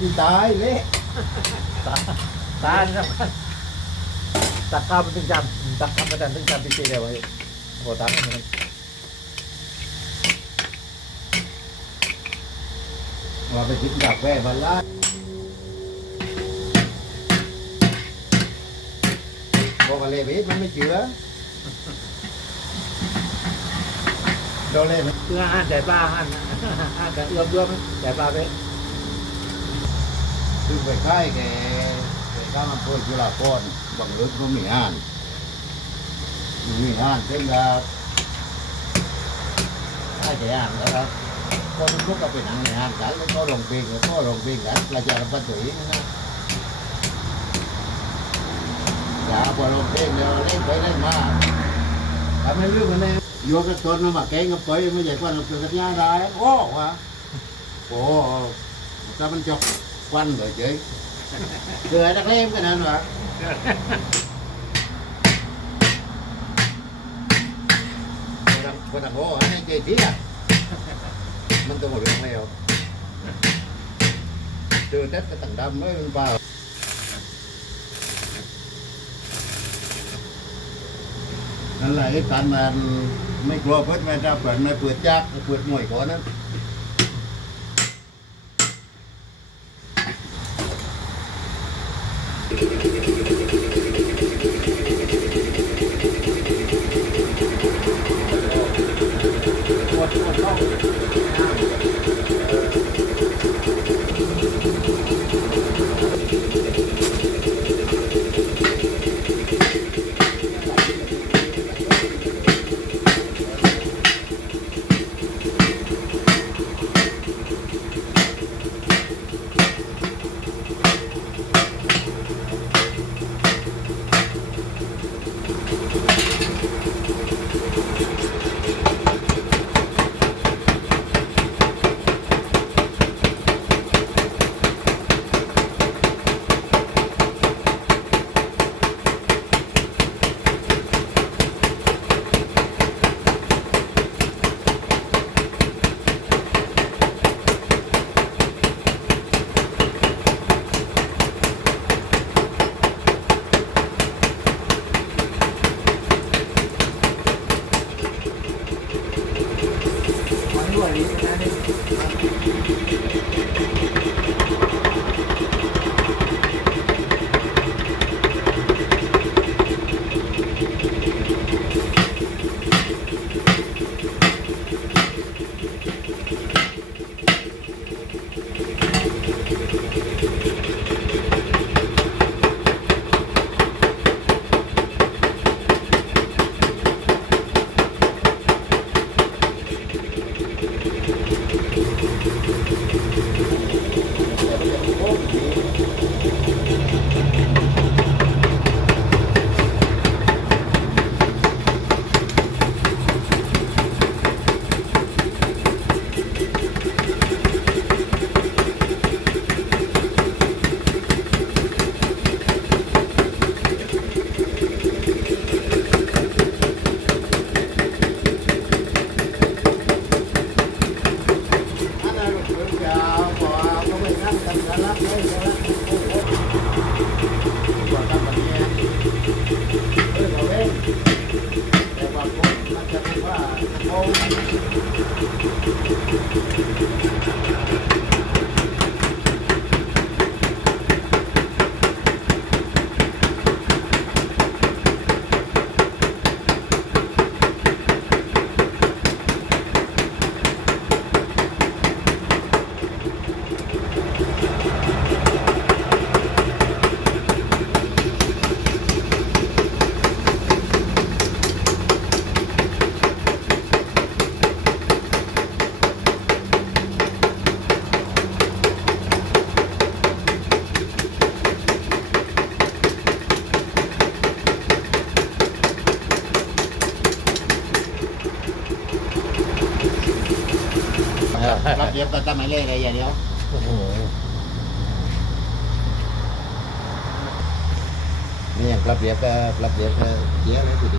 ที่ตายเละตาตาเนี่ยตักข้าวมันถึงจำตักข้าวมันถึงจำพี่ซีเดียวไว้โหตักมันเราไปกินกาแฟบ้านลาดบอกว่าเละไปมันไม่เชื่อโดนเละไหมคืออาหารแต่ปลาอาหารอาหารแต่เอื้อมเอื้อมแต่ปลาไป คือไปค่ายแกไปข้ามอำเภอจุฬาภรณ์บางเลึกก็มีอ่านมีอ่านเช่นกับค่ายแกอ่านนะครับคนลูกก็เป็นอังในอ่านกันแล้วก็ลงเพลงแล้วก็ลงเพลงกันประชาธิปไตยนะอย่าพอลงเพลงเดี๋ยวเล่นไปเล่นมาทำให้ลืมกันเลยโยกกับต้นมาแกงกับไปไม่ใช่กว่าเราเกิดกับยาได้โอ้วะโอ้ถ้ามันจก ควันเลยเฉยเกิดนักเล่มกันนั่นวะคนต่างโอ้ให้เจดีอะมันตัวเรื่องแล้ว เจ Thank you. ดี๋ยวก็ทำไมเล่อะไรอย่างเดียวโอ้โหเนี่ยรับเรียบก็รับเรียบก็เดี๋ยวเลย